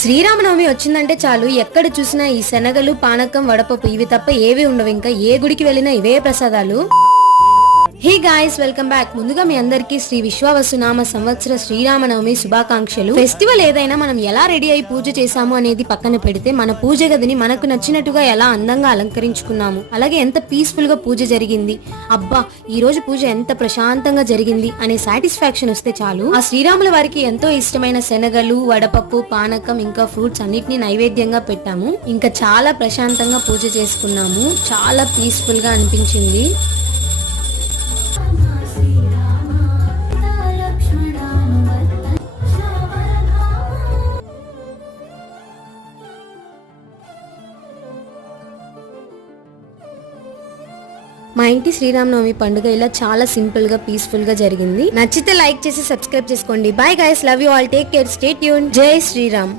శ్రీరామనవమి వచ్చిందంటే చాలు ఎక్కడ చూసినా ఈ శనగలు, పానకం, వడపప్పు ఇవి తప్ప ఏవి ఉండవు. ఇంకా ఏ గుడికి వెళ్ళినా ఇవే ప్రసాదాలు. Hey guys, welcome back. ముందుగా మీ అందరికి శ్రీ విశ్వావసునామ సంవత్సర శ్రీరామనవమి శుభాకాంక్షలు. ఫెస్టివల్ ఏదైనా మనం ఎలా రెడీ అయి పూజ చేసాము అనేది పక్కన పెడితే మన పూజ గదిని మనకు నచ్చినట్టుగా ఎలా అందంగా అలంకరించుకున్నాము, అలాగే ఎంత పీస్ఫుల్ గా పూజ జరిగింది, అబ్బా ఈ రోజు పూజ ఎంత ప్రశాంతంగా జరిగింది అనే సాటిస్ఫాక్షన్ వస్తే చాలు. ఆ శ్రీరాముల వారికి ఎంతో ఇష్టమైన శనగలు, వడపప్పు, పానకం ఇంకా ఫ్రూట్స్ అన్నిటిని నైవేద్యంగా పెట్టాము. ఇంకా చాలా ప్రశాంతంగా పూజ చేసుకున్నాము. చాలా పీస్ఫుల్ గా అనిపించింది. మా ఇంటి శ్రీరామనవమి పండుగ ఇలా చాలా సింపుల్ గా పీస్ఫుల్ గా జరిగింది. నచ్చితే లైక్ చేసి సబ్స్క్రైబ్ చేసుకోండి. Bye guys, love you all, take care, stay tune. జై శ్రీరామ్.